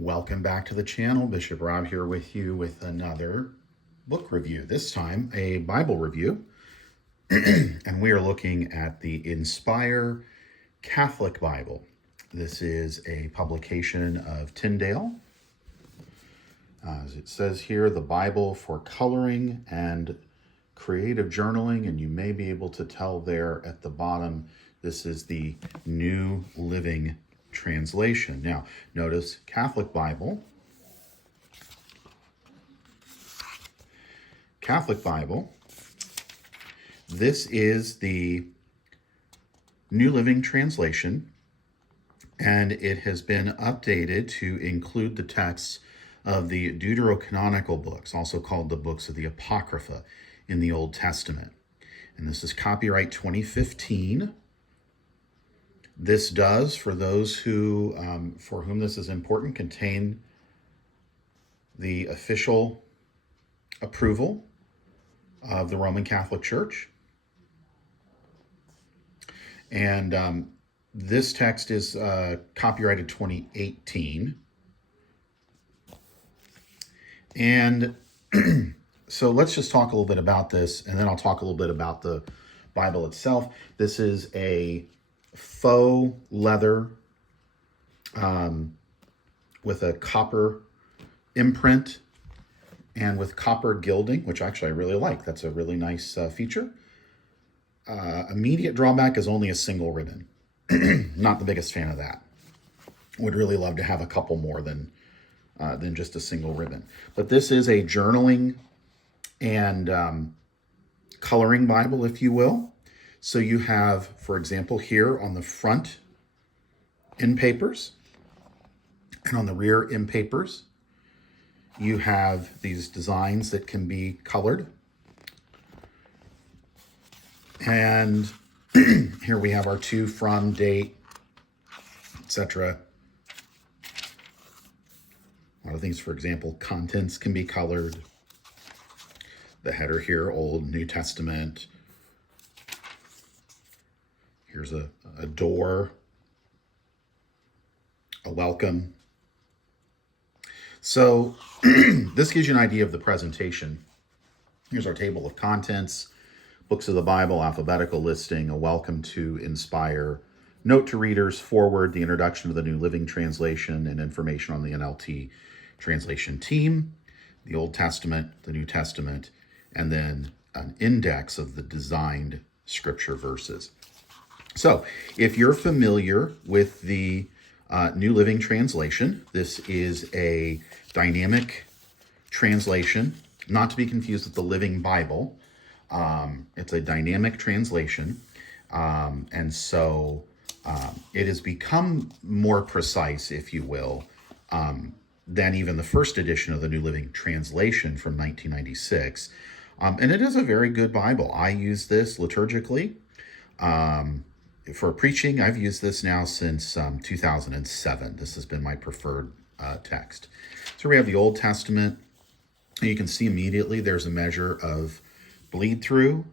Welcome back to the channel. Bishop Rob here with you with another book review. This time a Bible review. And we are looking at the Inspire Catholic Bible. This is a publication of Tyndale. As it says here, the Bible for coloring and creative journaling. And you may be able to tell there at the bottom, this is the New Living Translation. Now, notice Catholic Bible. Catholic Bible. This is the New Living Translation, and it has been updated to include the texts of the deuterocanonical books, also called the books of the Apocrypha in the Old Testament. And this is copyright 2015. This does, for those who, for whom this is important, contain the official approval of the Roman Catholic Church. And this text is copyrighted 2018. And so let's just talk a little bit about this, and then I'll talk a little bit about the Bible itself. This is a faux leather with a copper imprint and with copper gilding, which actually I really like. That's a really nice feature. Immediate drawback is only a single ribbon. Not the biggest fan of that. Would really love to have a couple more than just a single ribbon. But this is a journaling and coloring Bible, if you will. So you have, for example, here on the front in papers and on the rear in papers, you have these designs that can be colored. And here we have our to, from, date, etc. A lot of things, for example, contents can be colored. The header here, Old, New Testament. Here's a door, a welcome. So this gives you an idea of the presentation. Here's our table of contents, books of the Bible, alphabetical listing, a welcome to Inspire, note to readers, forward, the introduction of the New Living Translation, and information on the NLT translation team, the Old Testament, the New Testament, and then an index of the designed scripture verses. So if you're familiar with the New Living Translation, this is a dynamic translation, not to be confused with the Living Bible. It's a dynamic translation. And so it has become more precise, if you will, than even the first edition of the New Living Translation from 1996. And it is a very good Bible. I use this liturgically. For preaching, I've used this now since 2007. This has been my preferred text. So we have the Old Testament. You can see immediately there's a measure of bleed through.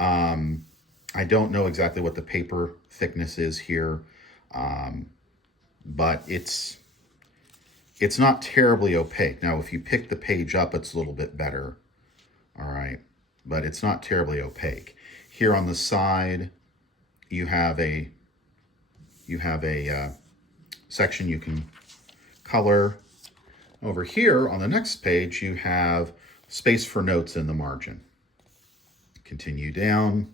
I don't know exactly what the paper thickness is here, but it's not terribly opaque. Now, if you pick the page up, it's a little bit better. All right, but it's not terribly opaque. Here on the side, you have a section you can color. Over here on the next page, you have space for notes in the margin. Continue down,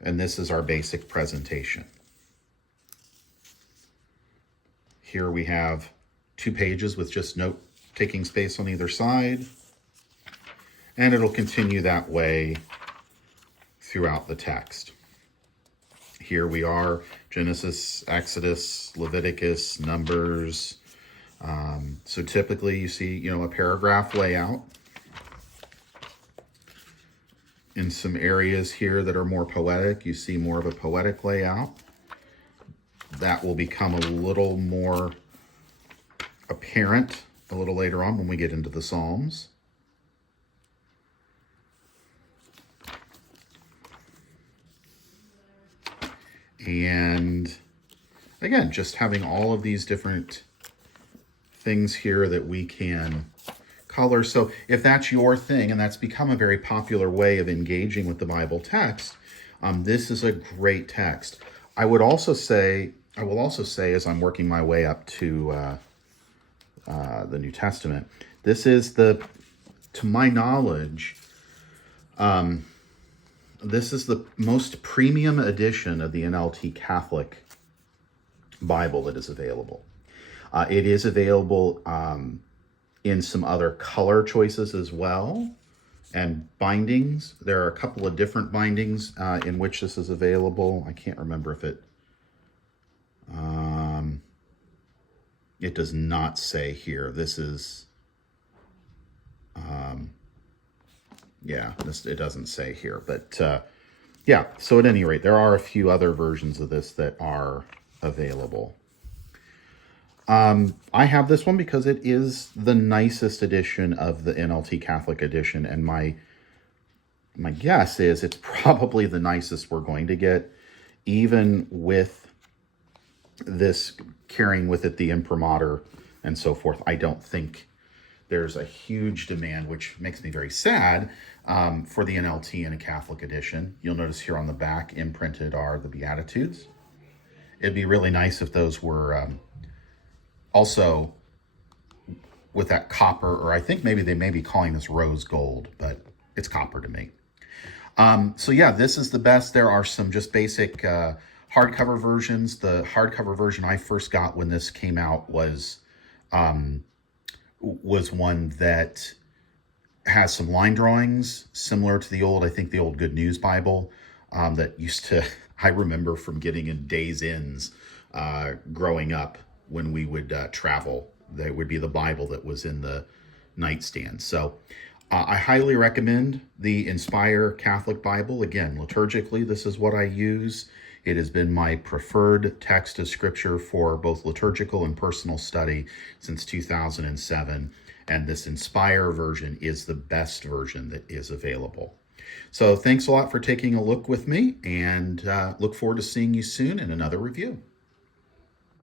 and this is our basic presentation. Here we have 2 pages with just note-taking space on either side, and it'll continue that way throughout the text. Here we are, Genesis, Exodus, Leviticus, Numbers. So typically you see, a paragraph layout. In some areas here that are more poetic, you see more of a poetic layout. That will become a little more apparent a little later on when we get into the Psalms. And again, just having all of these different things here that we can color. So if that's your thing, and that's become a very popular way of engaging with the Bible text, this is a great text. I will also say, as I'm working my way up to the New Testament, this is to my knowledge, this is the most premium edition of the NLT Catholic Bible that is available. It is available in some other color choices as well, and bindings. There are a couple of different bindings in which this is available. I can't remember if it does not say here. This is, it doesn't say here, but yeah, so at any rate, there are a few other versions of this that are available. I have this one because it is the nicest edition of the NLT Catholic edition, and my guess is it's probably the nicest we're going to get, even with this carrying with it the imprimatur and so forth. I don't think there's a huge demand, which makes me very sad, for the NLT in a Catholic edition. You'll notice here on the back imprinted are the Beatitudes. It'd be really nice if those were also with that copper, or I think maybe they may be calling this rose gold, but it's copper to me. So yeah, this is the best. There are some just basic hardcover versions. The hardcover version I first got when this came out was one that has some line drawings similar to the old Good News Bible that used to, I remember from getting in Days Inns growing up when we would travel. That would be the Bible that was in the nightstand. So I highly recommend the Inspire Catholic Bible. Again, liturgically, this is what I use. It has been my preferred text of scripture for both liturgical and personal study since 2007. And this Inspire version is the best version that is available. So thanks a lot for taking a look with me, and look forward to seeing you soon in another review.